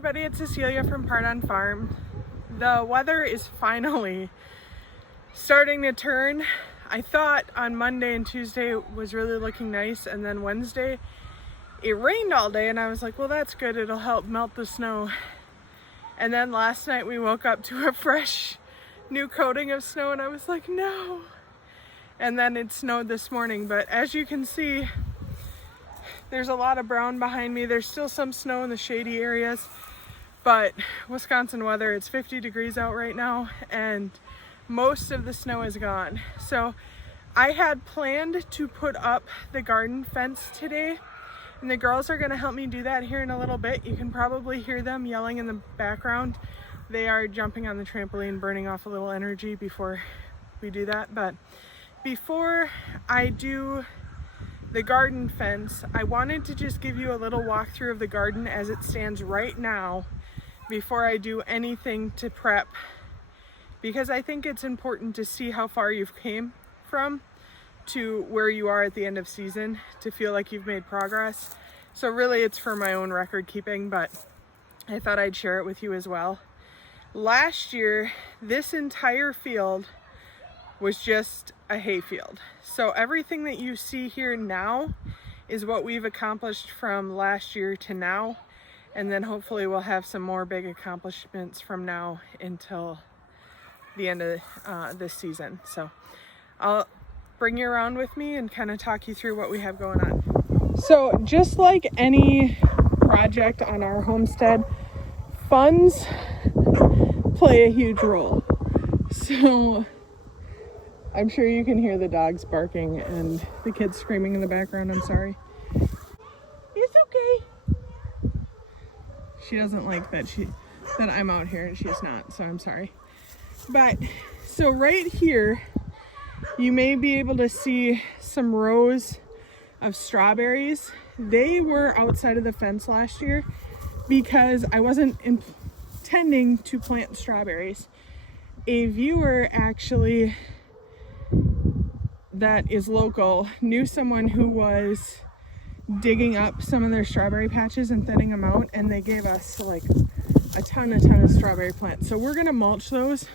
everybody, it's Cecilia from Part on Farm. The weather is finally starting to turn. I thought on Monday and Tuesday was really looking nice, and then Wednesday it rained all day, and I was like, well, that's good, it'll help melt the snow. And then last night we woke up to a fresh new coating of snow, and I was like, no. And then it snowed this morning, but as you can see, there's a lot of brown behind me. There's still some snow in the shady areas, but Wisconsin weather, it's 50 degrees out right now, and most of the snow is gone. So I had planned to put up the garden fence today, and the girls are gonna help me do that here in a little bit. You can probably hear them yelling in the background. They are jumping on the trampoline, burning off a little energy before we do that. But before I do the garden fence, I wanted to just give you a little walkthrough of the garden as it stands right now before I do anything to prep, because I think it's important to see how far you've came from to where you are at the end of season to feel like you've made progress. So really it's for my own record keeping, but I thought I'd share it with you as well. Last year, this entire field was just a hay field. So everything that you see here now is what we've accomplished from last year to now. And then hopefully we'll have some more big accomplishments from now until the end of this season. So I'll bring you around with me and kind of talk you through what we have going on. So just like any project on our homestead, funds play a huge role. So I'm sure you can hear the dogs barking and the kids screaming in the background. I'm sorry. It's okay. She doesn't like that I'm out here and she's not, so I'm sorry. But so right here, you may be able to see some rows of strawberries. They were outside of the fence last year because I wasn't intending to plant strawberries. A viewer actually that is local knew someone who was digging up some of their strawberry patches and thinning them out, and they gave us like a ton of strawberry plants. So we're gonna mulch those,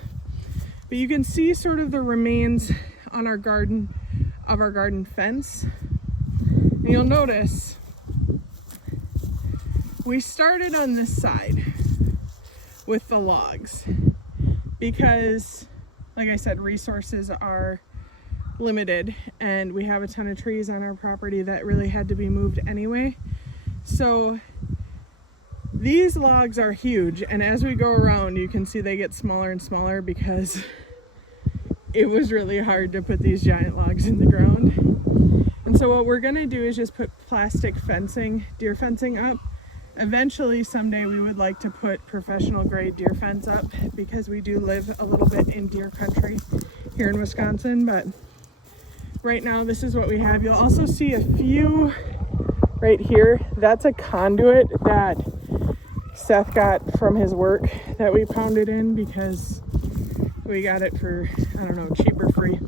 but you can see sort of the remains on our garden fence. And you'll notice we started on this side with the logs because, like I said, resources are limited, and we have a ton of trees on our property that really had to be moved anyway. So these logs are huge, and as we go around you can see they get smaller and smaller because it was really hard to put these giant logs in the ground. And so what we're gonna do is just put plastic fencing, deer fencing up. Eventually someday we would like to put professional grade deer fence up because we do live a little bit in deer country here in Wisconsin, but right now this is what we have. You'll also see a few right here. That's a conduit that Seth got from his work that we pounded in because we got it for, I don't know, cheap or free.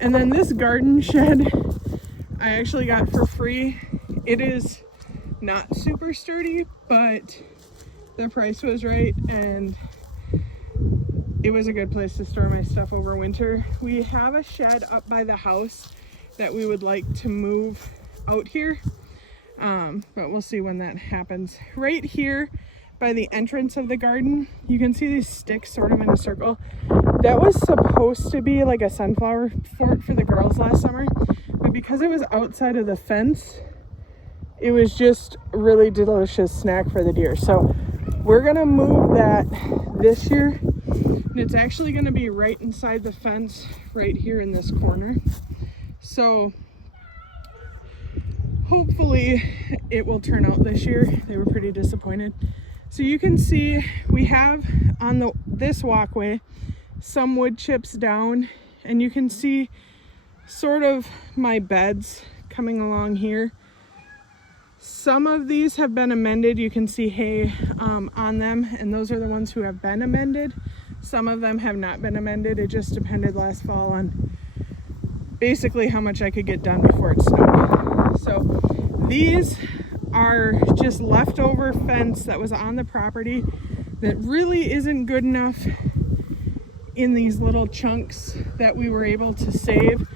And then this garden shed I actually got for free. It is not super sturdy, but the price was right and it was a good place to store my stuff over winter. We have a shed up by the house that we would like to move out here, but we'll see when that happens. Right here by the entrance of the garden, you can see these sticks sort of in a circle. That was supposed to be like a sunflower fort for the girls last summer, but because it was outside of the fence, it was just a really delicious snack for the deer. So we're gonna move that this year. And it's actually going to be right inside the fence right here in this corner. So hopefully it will turn out this year. They were pretty disappointed. So you can see we have on this walkway some wood chips down, and you can see sort of my beds coming along here. Some of these have been amended. You can see hay on them, and those are the ones who have been amended. Some of them have not been amended. It just depended last fall on basically how much I could get done before it snowed. So these are just leftover fence that was on the property that really isn't good enough in these little chunks that we were able to save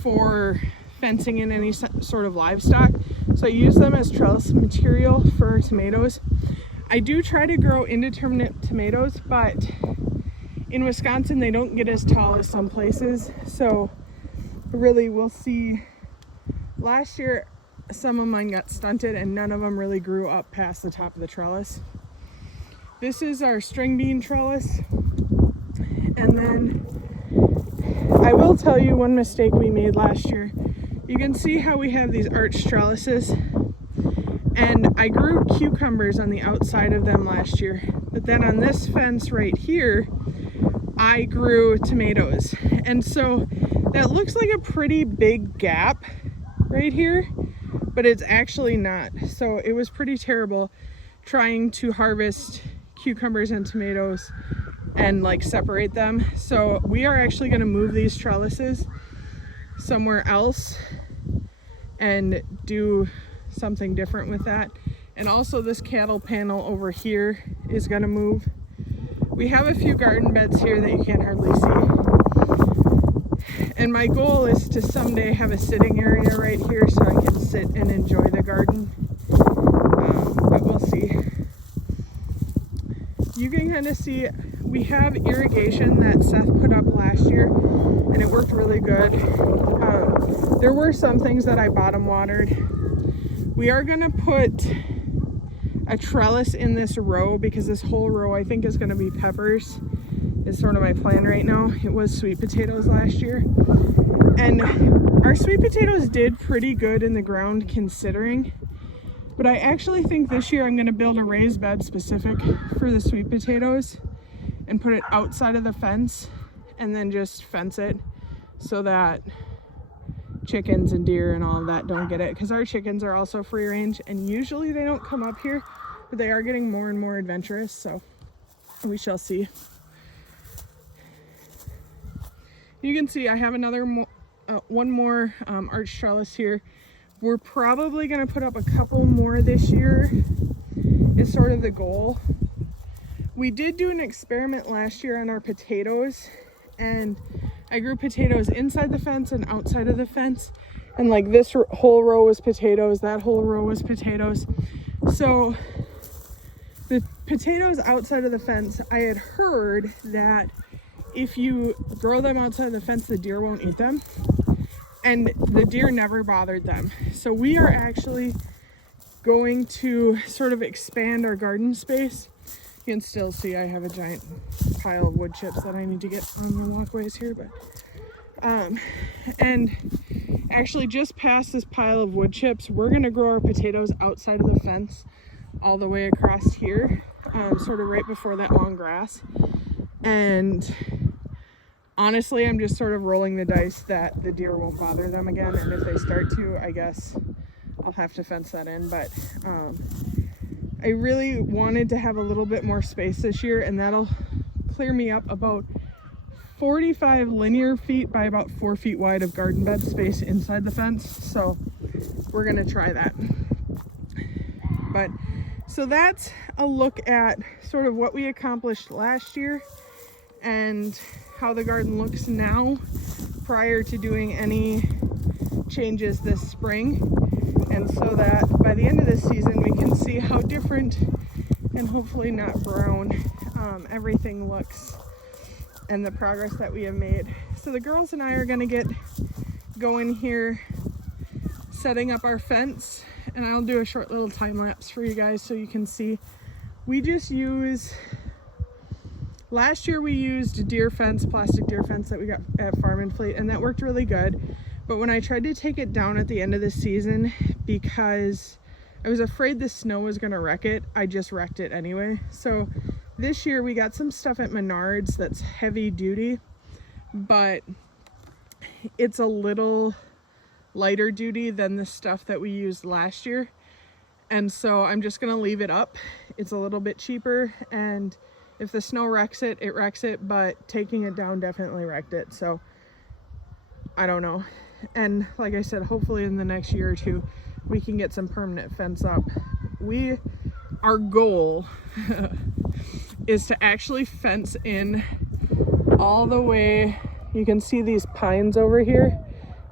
for fencing in any sort of livestock. So I use them as trellis material for tomatoes. I do try to grow indeterminate tomatoes, but in Wisconsin they don't get as tall as some places. So really we'll see. Last year some of mine got stunted and none of them really grew up past the top of the trellis. This is our string bean trellis. And then I will tell you one mistake we made last year. You can see how we have these arched trellises, and I grew cucumbers on the outside of them last year. But then on this fence right here, I grew tomatoes. And so that looks like a pretty big gap right here, but it's actually not. So it was pretty terrible trying to harvest cucumbers and tomatoes and like separate them. So we are actually going to move these trellises somewhere else and do something different with that. And also this cattle panel over here is going to move. We have a few garden beds here that you can't hardly see. And my goal is to someday have a sitting area right here so I can sit and enjoy the garden. But we'll see. You can kind of see we have irrigation that Seth put up last year and it worked really good. There were some things that I bottom watered. We are going to put a trellis in this row because this whole row I think is going to be peppers. Is sort of my plan right now. It was sweet potatoes last year. And our sweet potatoes did pretty good in the ground considering. But I actually think this year I'm going to build a raised bed specific for the sweet potatoes and put it outside of the fence and then just fence it so that chickens and deer and all of that don't get it, because our chickens are also free range and usually they don't come up here, but they are getting more and more adventurous, so we shall see. You can see I have one more arch trellis here. We're probably going to put up a couple more this year is sort of the goal. We did do an experiment last year on our potatoes, and I grew potatoes inside the fence and outside of the fence, and like this whole row was potatoes, that whole row was potatoes. So the potatoes outside of the fence, I had heard that if you grow them outside the fence, the deer won't eat them, and the deer never bothered them. So we are actually going to sort of expand our garden space. You can still see I have a giant pile of wood chips that I need to get on the walkways here, but and actually just past this pile of wood chips, we're gonna grow our potatoes outside of the fence all the way across here, sort of right before that long grass. And honestly, I'm just sort of rolling the dice that the deer won't bother them again, and if they start to, I guess I'll have to fence that in. But I really wanted to have a little bit more space this year, and that'll clear me up about 45 linear feet by about 4 feet wide of garden bed space inside the fence. So we're gonna try that. But so that's a look at sort of what we accomplished last year and how the garden looks now prior to doing any changes this spring. And so that by the end of this season we can see how different and hopefully not brown everything looks and the progress that we have made. So the girls and I are going to get going here setting up our fence, and I'll do a short little time lapse for you guys so you can see. We just use, last year we used plastic deer fence that we got at Farm and Fleet, and that worked really good. But when I tried to take it down at the end of the season, because I was afraid the snow was gonna wreck it, I just wrecked it anyway. So this year we got some stuff at Menards that's heavy duty, but it's a little lighter duty than the stuff that we used last year. And so I'm just gonna leave it up. It's a little bit cheaper, and if the snow wrecks it, it wrecks it, but taking it down definitely wrecked it. So I don't know. And like I said, hopefully in the next year or two, we can get some permanent fence up. Our goal is to actually fence in all the way. You can see these pines over here,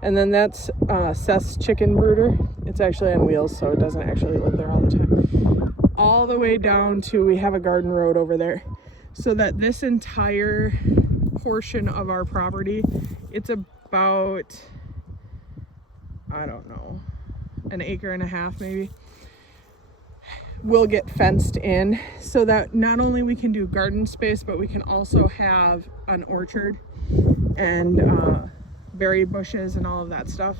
and then that's Seth's chicken brooder. It's actually on wheels, so it doesn't actually live there all the time. All the way down to, we have a garden road over there, so that this entire portion of our property, it's about, I don't know, an acre and a half maybe, will get fenced in, so that not only we can do garden space, but we can also have an orchard and berry bushes and all of that stuff.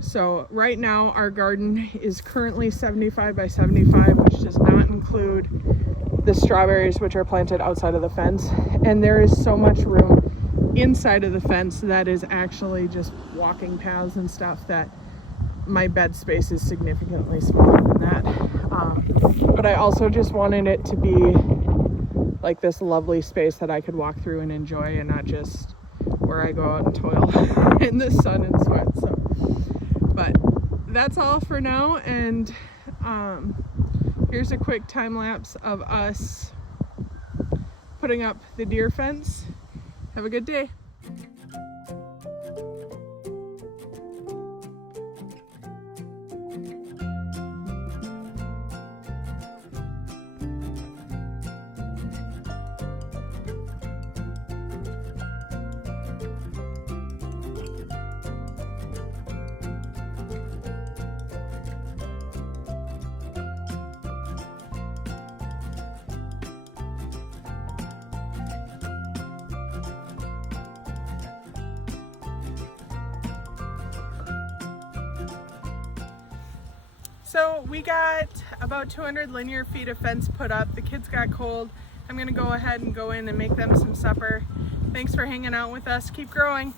So right now our garden is currently 75 by 75, which does not include the strawberries, which are planted outside of the fence. And there is so much room inside of the fence that is actually just walking paths and stuff, that my bed space is significantly smaller than that. But I also just wanted it to be like this lovely space that I could walk through and enjoy, and not just where I go out and toil in the sun and sweat. So, but that's all for now, and here's a quick time lapse of us putting up the deer fence. Have a good day. So we got about 200 linear feet of fence put up. The kids got cold. I'm gonna go ahead and go in and make them some supper. Thanks for hanging out with us. Keep growing.